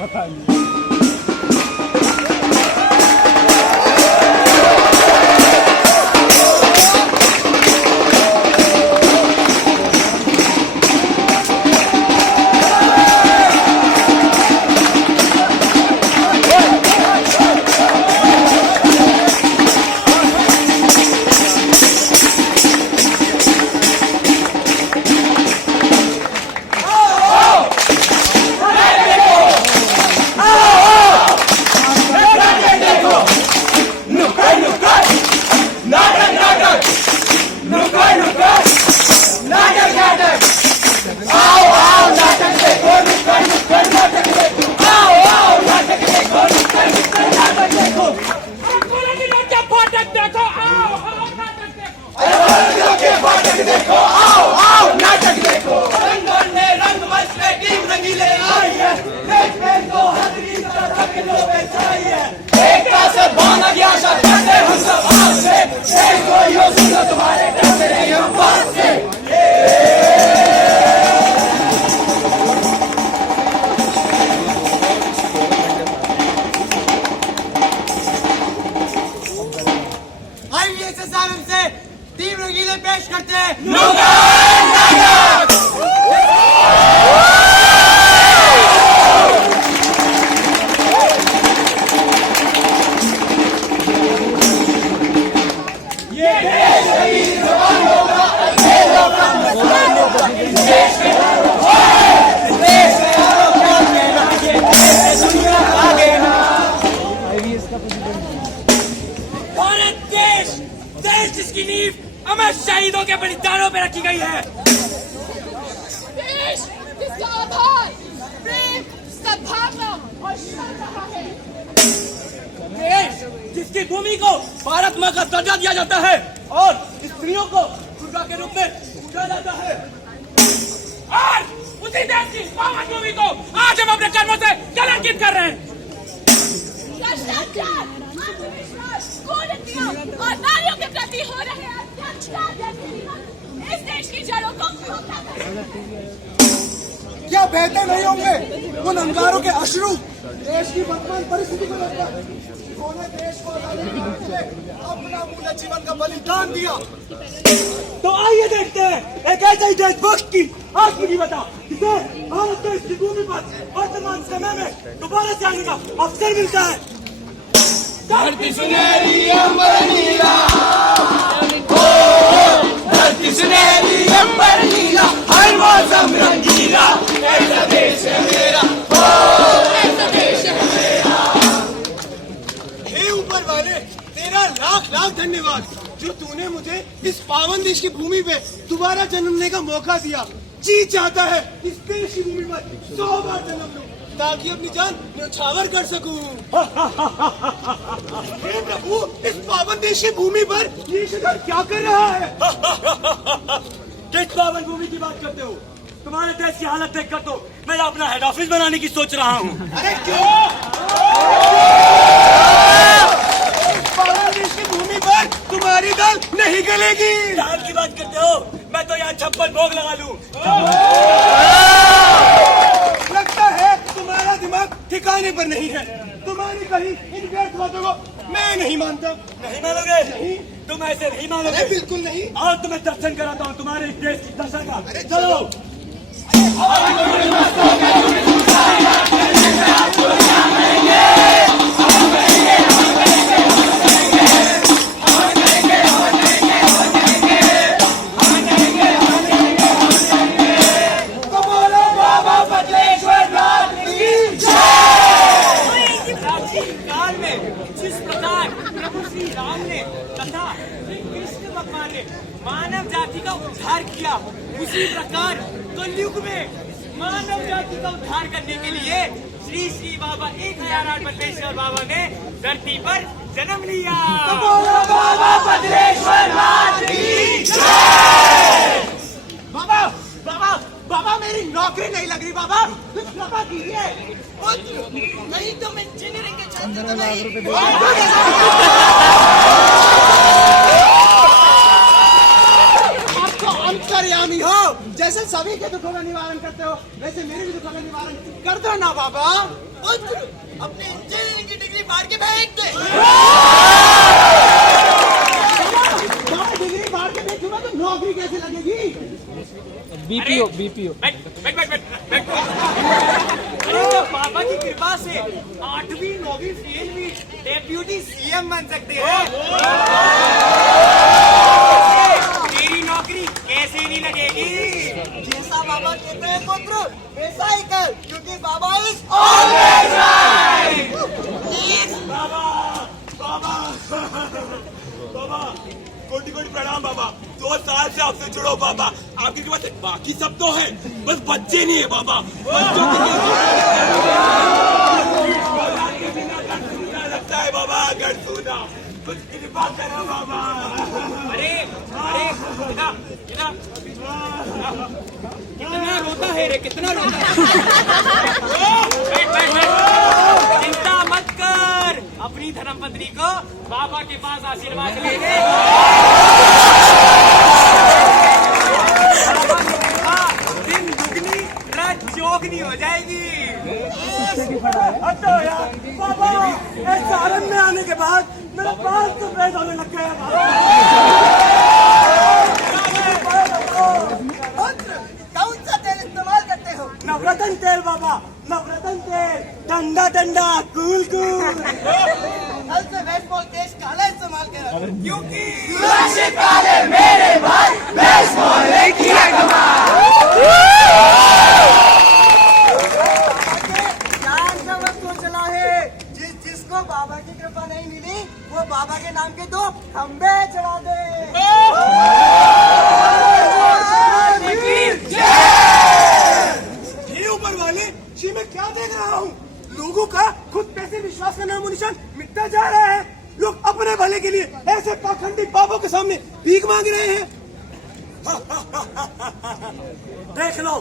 पता नहीं। टीम रंगीले पेश करते हैं देश जिसकी नींव अमर शहीदों के बलिदानों पे रखी गई है। देश जिसका आधार प्रेम, सद्भावना और श्रम रहा है। देश जिसकी भूमि को भारत माँ का दर्जा दिया जाता है और स्त्रियों को दुर्गा के रूप में पूजा जाता है। और उसी देश की पावन भूमि को आज हम अपने कर्मों से कलंकित कर रहे हैं। भ्रष्टाचार, अंधविश्वास, कुरीतियां और नारियों के प्रति हो रहे अत्याचार जैसे इस देश की जड़ों को खोखला कर रहे हैं। क्या बेहतर नहीं होंगे उन अंगारों के अश्रु देश की वर्तमान परिस्थिति को लेकर जिन्होंने देश को आजादी दिलाने के लिए अपना अमूल्य जीवन का बलिदान दिया। तो आइए देखते हैं एक ऐसे ही देशभक्त की आत्मजीवता जिसे भारत देश की भूमि पर वर्तमान समय में दोबारा से आने का अवसर मिलता है। धरती सुनहरी अंबर नीला, धरती सुनहरी अंबर नीला, हर मौसम रंगीला, ऐसा देश है मेरा, ऐसा देश है मेरा। हे ऊपर वाले, तेरा लाख लाख धन्यवाद जो तूने मुझे इस पावन देश की भूमि पे दोबारा जन्मने का मौका दिया। जी चाहता है इस देश की भूमि पर 100 बार जन्म लूं ताकि अपनी जान न्यौछावर कर सकूं। हे प्रभु, इस पावन देश की भूमि पर ये शहर क्या कर रहा है? किस पावन भूमि की बात करते हो? तुम्हारे देश की हालत देखकर तो मैं अपना हेड ऑफिस बनाने की सोच रहा हूँ। अरे क्यों? इस पावन देश की भूमि पर तुम्हारी दाल नहीं गलेगी। दाल की बात करते हो? मैं तो यहाँ 56 भोग लगा लूं। लगता है तुम्हारा दिमाग ठिकाने पर नहीं है। तुम्हारी कहीं इन व्यर्थ बातों को मैं नहीं मानता। नहीं मानोगे? नहीं। तुम ऐसे नहीं मानोगे? अरे बिल्कुल नहीं। और तुम्हें दर्शन कराता हूँ तुम्हारे इस देश की दशा का। चलो। मानव जाति का उद्धार किया, उसी प्रकार कलयुग में मानव जाति का उद्धार करने के लिए श्री श्री बाबा 1008 बद्रेश्वर बाबा ने धरती पर जन्म लिया। बाबा बद्रेश्वर नाथ की जय। बाबा बाबा बाबा मेरी नौकरी नहीं लग रही बाबा, कुछ पता कीजिए। नहीं तुम इंजीनियरिंग के छात्र तो नहीं। आपको अंतर अंतर्यामी हो। जैसे सभी के दुखों का निवारण करते हो, वैसे मेरे भी दुखों का निवारण कर दो ना बाबा। पुत्र, अपने इंजीनियरिंग की डिग्री फाड़ के फेंक दे। बाबा डिग्री फाड़ के फेंकूंगा तो नौकरी कैसे लगेगी? बीपीओ बैठ बैठ बैठ बैठ। अरे तो बाबा की कृपा से 8वीं 9वीं फेल भी डेप्यूटी सीएम बन सकते हैं। तेरी नौकरी कैसे नहीं लगेगी? जैसा बाबा कहते हैं पुत्र, वैसा ही कर, क्योंकि बाबा इज ऑलवेज राइट। बाबा कोटि कोटि प्रणाम बाबा। 2 साल से आपसे जुड़ो बाबा। आपकी कृपा से बाकी सब तो है, बस बच्चे नहीं है बाबा। बच्चों को लगता है बाबा, अगर सुना कुछ कृपा करो बाबा। अरे अरे कितना रोता है रे, कितना रोता है। बैठ बैठ बैठ, चिंता मत कर। अपनी धर्मपत्नी को बाबा के पास आशीर्वाद लेने दिन दुगनी रात चौगनी हो जाएगी। हटो यार बाबा, ऐसे आनंद में आने के बाद मेरे पास तो पैसा होने लग गया है। पुत्र, कौन सा तेल इस्तेमाल करते हो? नवरत्न तेल बाबा, नवरत्न तेल, ठंडा ठंडा कूल कूल। कल से बेसबॉल केस काला इस्तेमाल करा, क्योंकि सुरक्षित काले मेरे भाई बेसबॉल ने किया कमाल। जान का वक्त तो चला है। जिसको बाबा की कृपा नहीं मिली, वो बाबा के नाम के 2 खंबे चढ़ा दे। हे ऊपर वाले, जी मैं क्या देख रहा हूँ? लोगों का खुद पैसे विश्वास का नामो निशान मिटता जा रहा है। लोग अपने भले के लिए ऐसे पाखंडी बाबों के सामने भीख मांग रहे हैं। देख लो,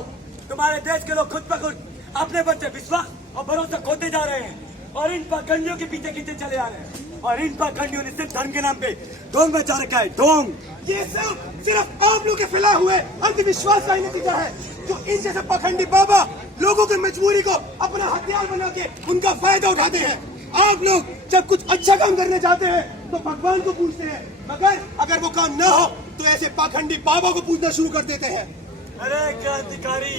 तुम्हारे देश के लोग खुद ब खुद अपने पर से विश्वास और भरोसा खोते जा रहे हैं और इन पाखंडियों के पीछे खींचे चले आ रहे हैं। और इन पाखंडियों ने सिर्फ धर्म के नाम पे ढोंग मचा रखा है, ढोंग। ये सब सिर्फ आप लोग के फैलाए हुए अंधविश्वास का ही नतीजा है, जो इन जैसे पाखंडी बाबा लोगों की मजबूरी को अपना हथियार बना के उनका फायदा उठाते हैं। आप लोग जब कुछ अच्छा काम करने जाते हैं तो भगवान को पूछते हैं, मगर अगर वो काम न हो तो ऐसे पाखंडी बाबा को पूछना शुरू कर देते हैं। अरे क्रांतिकारी,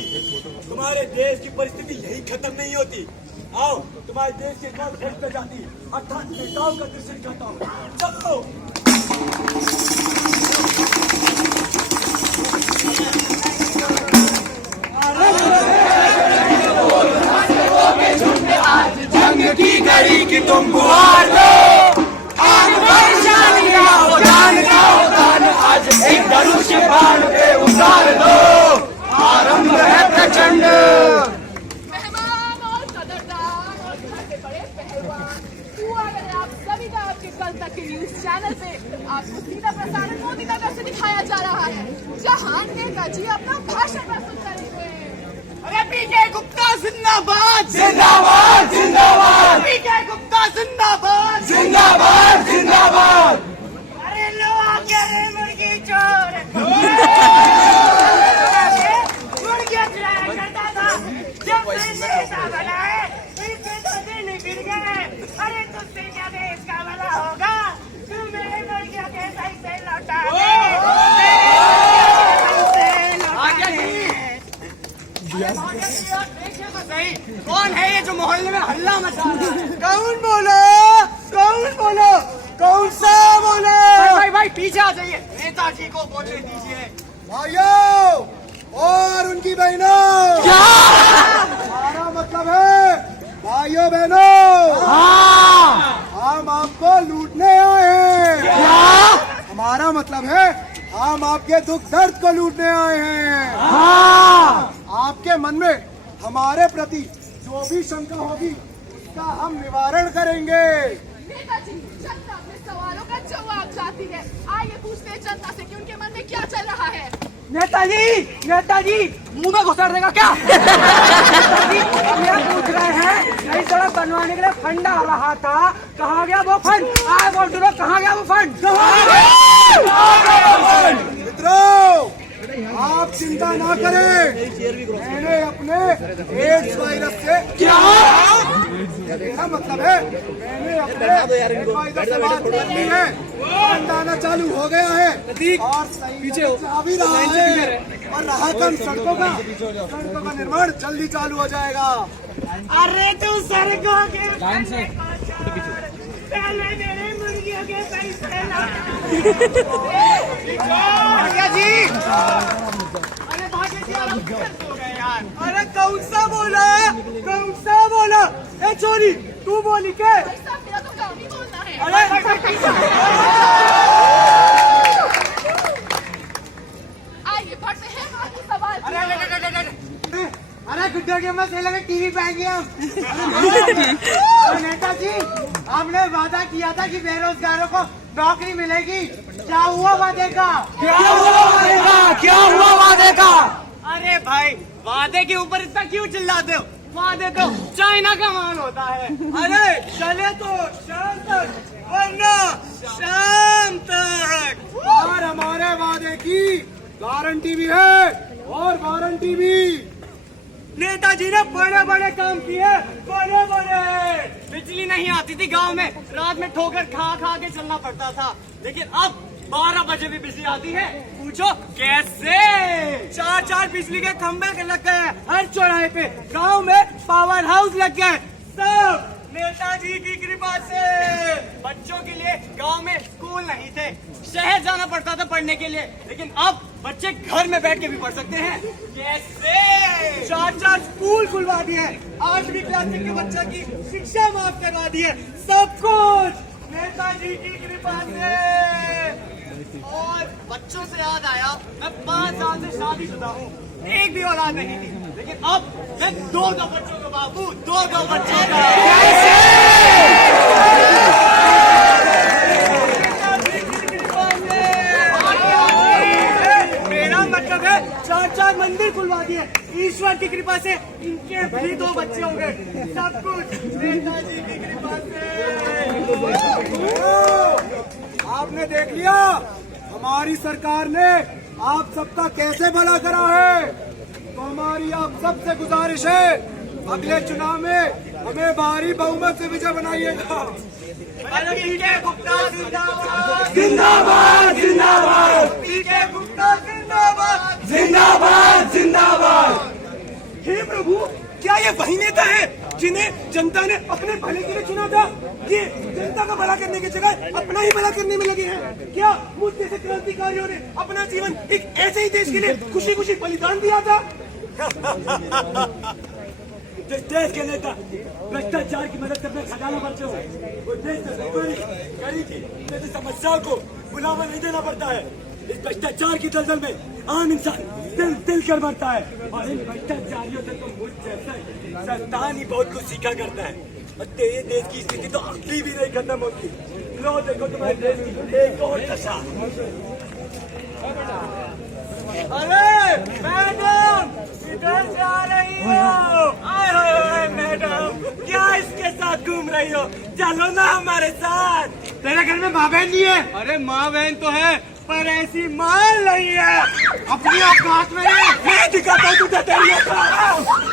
तुम्हारे देश की परिस्थिति यही खत्म नहीं होती। आओ तुम्हारे देश के कौन फर्ज पे जाती अर्थात नेताओं का दृश्य दिखाता हूँ। चलो जंग की घड़ी की तुम गुहार दो, आग परेशानियां हो जान का उतान, आज एक धनुष बाण पे उतार दो, आरंभ है प्रचंड। मेहमान और कदरदान और घर के बड़े पहलवान, हुआ अगर आप सभी का आपके कल तक के न्यूज चैनल पे आपको सीधा प्रसारण मोदी नगर से दिखाया जा रहा है, जहां नेता जी अपना भाषण प्रस्तुत करेंगे। अरे पीके गुप्ता जिंदाबाद जिंदाबाद जिंदाबाद पीके गुप्ता जिंदाबाद जिंदाबाद जिंदाबाद। अरे लो आके रे मुर्गी चोर मुर्गियां चुराया करता था जब से नेता बना है, इसके तो दिन गिर गए। अरे तुझसे क्या देश का भला होगा, तू मेरे मुर्गियों के सही से लौटा दे। देखिए तो सही, कौन है ये जो मोहल्ले में हल्ला मचा रहा है? कौन बोलो, कौन बोलो, कौन सा बोलो? भाई पीछे आ जाइए, नेताजी को बोलने दीजिए। भाइयों और उनकी बहनों, हमारा मतलब है भाइयों बहनों, हम आपको लूटने आए हैं। हमारा मतलब है हम आपके दुख दर्द को लूटने आए हैं। आपके मन में हमारे प्रति जो भी शंका होगी उसका हम निवारण करेंगे। नेताजी, जनता अपने सवालों का जवाब चाहती है। आइए पूछते हैं जनता से कि उनके मन में क्या चल रहा है। नेताजी मुंह में घुसा देगा क्या? नेताजी ये पूछ रहे हैं, नई सड़क बनवाने के लिए फंड आ रहा था, कहाँ गया वो फंड? आए बोल दो, कहाँ गया वो फंड? मित्रों, आप चिंता ना करें, मैंने अपने एड्स वायरस से क्या मतलब है, मैंने अपने एड्स वायरस से बात कर ली है, आना चालू हो गया है और पीछे आ भी रहा है और रहा कम सड़कों का निर्माण जल्दी चालू हो जाएगा। अरे तू सड़कों के पहले मेरे मुर्गियों के पैसे क्या जी? अरे भाग्य जी हो गए यार। अरे कौन सा बोला? ए छोरी तू बोली के? भाई साहब, मेरा तो काम ही बोलना है। आइए बढ़ते हैं आगे सवाल की ओर। अरे गुड्डो के मसले में टीवी पे आएंगे हम। नेताजी, हमने वादा किया था कि बेरोजगारों को नौकरी मिलेगी, क्या हुआ वादे का? क्या हुआ वादे का? अरे भाई, वादे के ऊपर इतना क्यों चिल्लाते हो? वादे तो चाइना का माल होता है। अरे चले तो शाम तक, वरना शाम तक। और हमारे वादे की गारंटी भी है और वारंटी भी। नेताजी ने बड़े बड़े काम किए, बड़े। बिजली नहीं आती थी गांव में, रात में ठोकर खा के चलना पड़ता था, लेकिन अब 12 बजे भी बिजली आती है। पूछो कैसे? 4 बिजली के खंभे लग गए हैं हर चौराहे पे, गांव में पावर हाउस लग गए, सब नेताजी की कृपा से। बच्चों के लिए गांव में स्कूल नहीं थे, शहर जाना पड़ता था पढ़ने के लिए, लेकिन अब बच्चे घर में बैठ के भी पढ़ सकते हैं। कैसे? 4 स्कूल खुलवा दिए, 8वीं क्लास तक के बच्चा की शिक्षा माफ करवा दी है, सब कुछ नेताजी की कृपा से। और बच्चों से याद आया, मैं 5 साल से शादीशुदा हूँ, एक भी औलाद नहीं थी, लेकिन अब मैं 2 बच्चों का बाबू, 2 बच्चों का। मेरा मतलब है 4 मंदिर खुलवा दिए, ईश्वर की कृपा से इनके भी 2 बच्चे हो गए, सब कुछ नेताजी की कृपा से। आपने देख लिया हमारी सरकार ने आप सबका कैसे भला करा है, तो हमारी आप सबसे गुजारिश है, अगले चुनाव में हमें भारी बहुमत से विजय बनाइएगा। पीके गुप्ता जिंदाबाद, जिंदाबाद जिंदाबाद, पीके गुप्ता जिंदाबाद, जिंदाबाद जिंदाबाद। हे प्रभु, क्या ये वही नेता है जिन्हें जनता ने अपने भले के लिए चुना था? ये जनता का भला करने की जगह अपना ही भला करने में लगे हैं। क्या मुझ जैसे क्रांतिकारियों ने अपना जीवन एक ऐसे ही देश के लिए खुशी खुशी बलिदान दिया था? जिस देश के नेता भ्रष्टाचार की मदद से अपने खजाना भरते हो, वो देश में गरीबी जैसी समस्याओं को बुलावा नहीं देना पड़ता है। इस भ्रष्टाचार की दलदल में आम इंसान दिल कर मरता है, और इन भ्रष्टाचारियों से तो मुझ जैसा संतान ही बहुत कुछ सीखा करता है। और तेरे देश की स्थिति तो अभी भी नहीं खत्म होती। लो देखो तुम्हारे देश की एक और दशा। अरे मैडम, किधर जा रही हो? आए मैडम, क्या इसके साथ घूम रही हो? चलो ना हमारे साथ। तेरे घर में माँ बहन नहीं है? अरे माँ बहन तो है, पर ऐसी माल नहीं है। अपनी औकात में नहीं। मैं दिखाता हूँ तुझे तेरी औकात।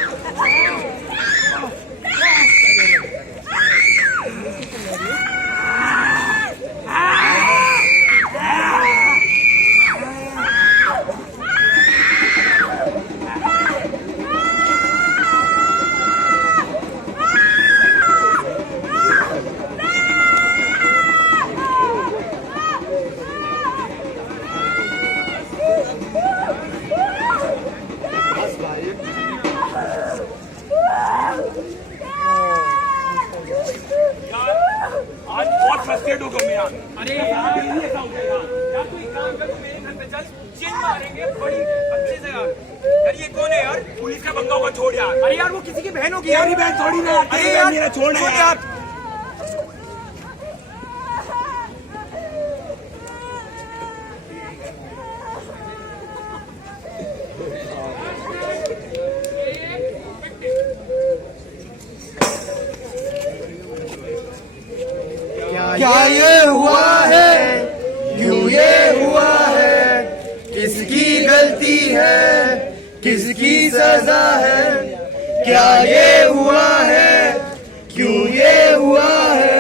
फ्रस्ट्रेट हो गया यार। अरे यार ये ऐसा हो गया यार, तू एक काम कर, तू मेरे घर पे चल, चिल मारेंगे बड़ी अच्छे से यार। ये कौन है यार? पुलिस का बंदा होगा, छोड़ यार। अरे यार वो किसी की बहन होगी यार। मेरी बहन थोड़ी ना, तेरी बहन मेरा छोड़ यार। क्या ये हुआ है, क्यों ये हुआ है, किसकी गलती किसकी सजा है, क्या ये हुआ है, क्यों ये हुआ है,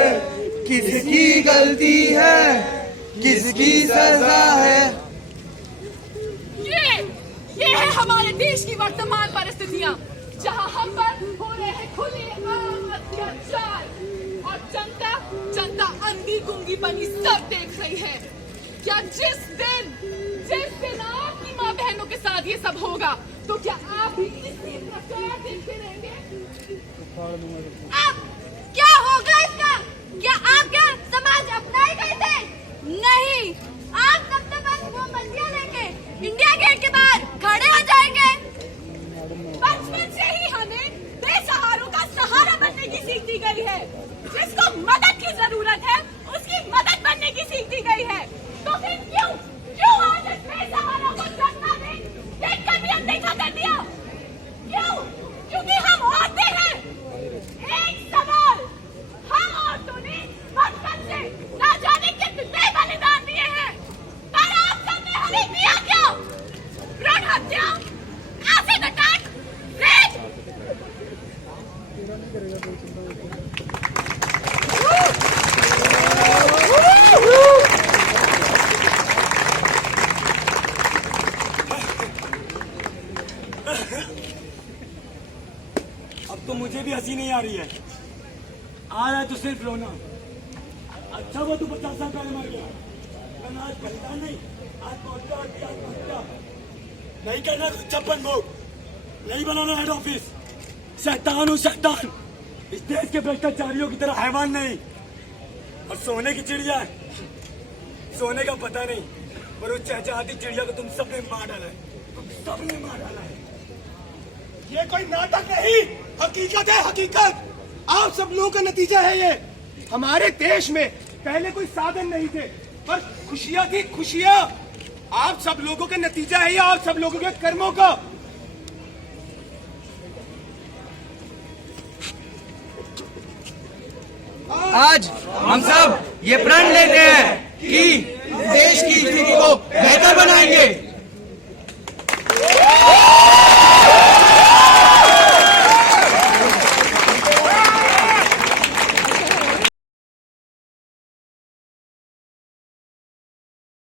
किसकी गलती है, किसकी सजा है। ये है हमारे देश की वर्तमान परिस्थितियां, जहां हम पर हो रहे हैं खुले आम अत्याचार और जनता अंधी गुंगी बनी सब देख रही है। क्या जिस दिन आपकी माँ बहनों के साथ ये सब होगा, तो क्या आप भी इसी प्रकार देखते रहेंगे? अब क्या होगा इसका? क्या आप क्या समाज अपनाए गए थे? नहीं, आप तब तक बस वो बंदियां लेके इंडिया गेट के बाहर खड़े हो जाएंगे। बचपन से ही हमें बेसहारों का सहारा बनने की सीख दी गई है। जिसको मदद की जरूरत है, उसकी मदद बनने की सीख दी गई है। तो फिर क्यों आज इस बेसहारा को सत्ता में देखकर भी अनदेखा कर दिया? क्यों? क्योंकि हम औरतें हैं। एक सवाल, हम औरतों ने बचपन से ना जाने कितने बलिदान दिए हैं, पर आप सबने हमें दिया क्या? भ्रूण हत्या, एसिड अटैक, रेप। अब तो मुझे भी हंसी नहीं आ रही है, आ रहा है तो सिर्फ रोना। अच्छा वो तू 50 साल पहले मर गया, वरना आज बलिदान नहीं, आत्महत्या नहीं करना, छप्पन भोग नहीं बनाना हेड ऑफिस। शैतान हूँ शैतान, इस देश के भ्रष्टाचारियों की तरह हैवान नहीं। और सोने की चिड़िया, सोने का पता नहीं, पर उस चहचहाती चिड़िया को तुम सबने मार डाला है, तुम सबने मार डाला है। ये कोई नाटक नहीं, हकीकत है, हकीकत। आप सब लोगों का नतीजा है ये। हमारे देश में पहले कोई साधन नहीं थे, पर खुशियां थी, खुशियां। आप सब लोगों का नतीजा है ये, आप सब लोगों के कर्मों का। आज हम सब ये प्रण लेते हैं कि देश की स्थिति को बेहतर बनाएंगे।